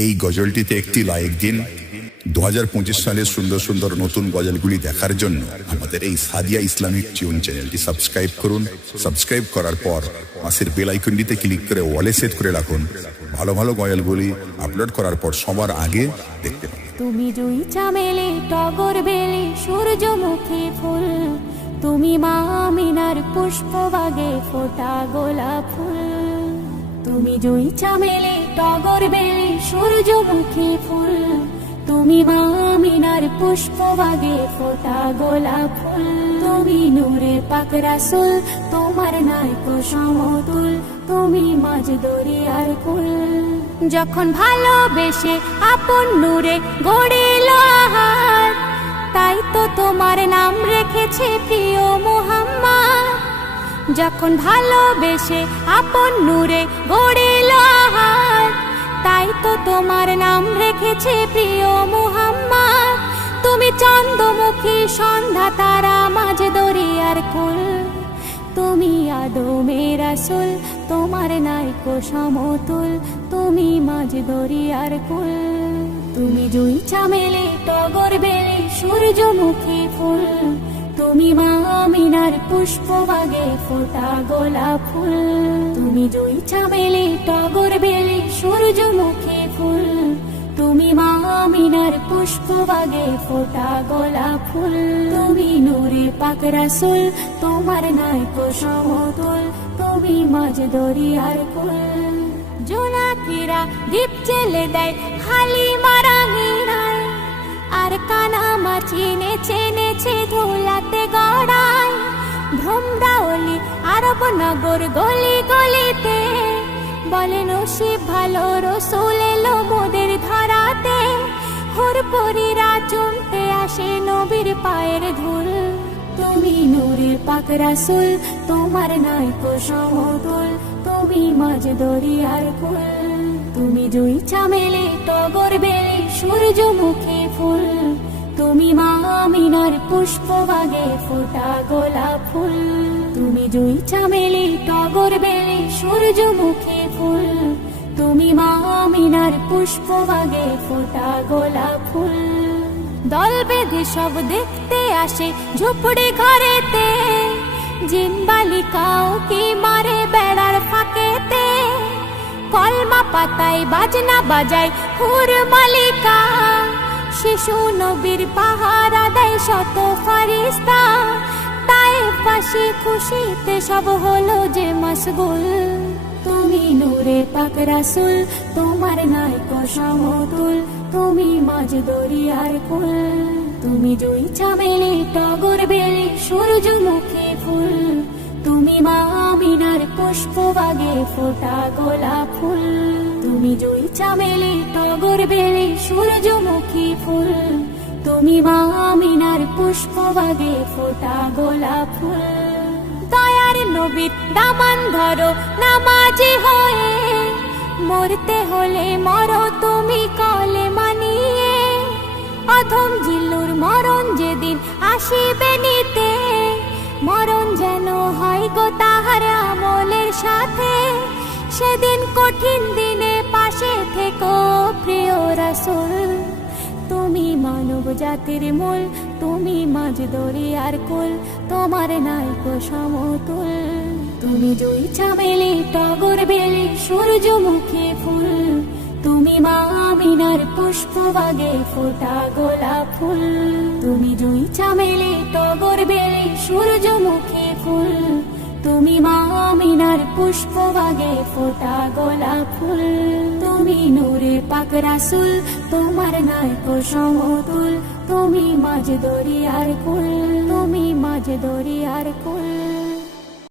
এই গজলটিতে একটি লাইক দিন। 2025 সালের সুন্দর সুন্দর নতুন গজলগুলি দেখার জন্য আমাদের এই সাদিয়া ইসলামিক টিউন চ্যানেলটি সাবস্ক্রাইব করুন। সাবস্ক্রাইব করার পর পাশের বেল আইকনটিতে ক্লিক করে ওয়ালে সেট করে রাখুন। ভালো ভালো গজলগুলি আপলোড করার পর সবার আগে দেখতে পাবেন। তুমি জুই চামেলি টগর বেলি সূর্যমুখী ফুল, তুমি মা আমিনার পুষ্পবাগে ফোটা গোলাপ ফুল। তুমি জুই চামেলি টগর বেলি সূর্যমুখী ফুল, তুমি মা আমিনার পুষ্পবাগে ফোটা গোলাপ ফুল। তুমি নূরে পাক রাসূল, তোমার নাইকো সমতুল, তুমি মাঝ দরিয়ার কুল। যখন ভালোবেসে আপন নূরে গড়িল আহার, তাই তো তোমার নাম রেখেছে প্রিয় মুহাম্মদ। যখন ভালোবেসে আপন নূরে গড়িল আহার, তাই তো তোমার নাম রেখেছে প্রিয় মুহাম্মদ। তুমি চন্দ্রমুখী সন্ধ্যা তারা মাঝ দরিয়ার কুল, তুমি আদমের রাসূল, তোমার নাইকো সমতুল, তুমি মাঝ দরিয়ার কুল। তুমি জুই চামেলি টগর বেলি সূর্যমুখী ফুল, তুমি মা আমিনার পুষ্পবাগে ফোটা গোলাপ ফুল। তুমি জুই চামেলি টগর বেলি সূর্যমুখী ফুল, তুমি মা আমিনার পুষ্পবাগে ফোটা গোলাপ ফুল। তুমি নূরে পাক রাসূল, তোমার নাইকো সমতুল, তুমি মাঝ দরিয়ার কুল। জোনাকিরা দীপ জেলে দেয় হালিমার আঙিনায়, আর কানামাছি নেচে নেচে ধুলাতে গড়ায়। ভ্রমরাওলি আরব নগর গলি গলিতে বলে নসিব ভালো, রসুল এলো মোদের ধরাতে। হুরপুরীরা চুমতে আসে নবীর পায়ের ধুল, তুমি নূরের পাক রাসূল, তোমার নাইকো সমতুল, তুমি মাঝ দরিয়ার কুল। তুমি জুই চামেলি টগর বেলি সূর্যমুখী ফুল, তুমি মা আমিনার পুষ্পবাগে ফোটা গোলাপ ফুল। তুমি জুই চামেলি টগর বেলি সূর্যমুখী ফুল, তুমি মা আমিনার পুষ্পবাগে ফোটা গোলাপ ফুল। দল বেঁধে সব দেখতে আসে ঝুপড়ি ঘরেতে, জিন বালিকাও কি মারে বেড়ার ফাঁকেতে। কলমা পাতায় বাজনা বাজায় হুর মালিকা, শিশু নবীর পাহারা দেয় শত ফারিস্তা। তায়েফবাসী খুশিতে সব হলো যে মশগুল, তুমি নূরে পাক রাসূল, তোমার নাইকো সমতুল, তুমি মাঝ দরিয়ার কুল। তুমি জুই চামেলি টগর বেলি সূর্যমুখী ফুল, তুমি মা আমিনার পুষ্পবাগে ফোটা গোলাপ ফুল। তুমি জুই চামেলি টগর বেলি সূর্যমুখী ফুল, তুমি মা আমিনার পুষ্পবাগে ফোটা গোলাপ ফুল। দয়ার নবীর দামান ধরো নামাজি হয়ে, মরতে হলে মরো তুমি কলেমা নিয়ে। অধম জিল্লুর মরণ যেদিন আসিবে নিতে, মরণ যেন হয় গো তাহার আমলের সাথে। সেদিন কঠিন দিনে পাশে থেকো প্রিয় রাসূল, তুমি মানব জাতির মূল, তুমি মাঝ দরিয়ার কুল, তোমার নাইকো সমতুল। তুমি জুই চামেলি টগর বেলি সূর্যমুখী ফুল, তুমি মা আমিনার পুষ্পবাগে ফোটা গোলাপ ফুল। তুমি জুই চামেলি টগর বেলি সূর্যমুখী ফুল, তুমি মা আমিনার পুষ্পবাগে ফোটা গোলাপ ফুল। তুমি নূরে পাক রাসূল, তোমার নাইকো সমতুল, তুমি মাঝ দরিয়ার কুল, তুমি মাঝ দরিয়ার কুল।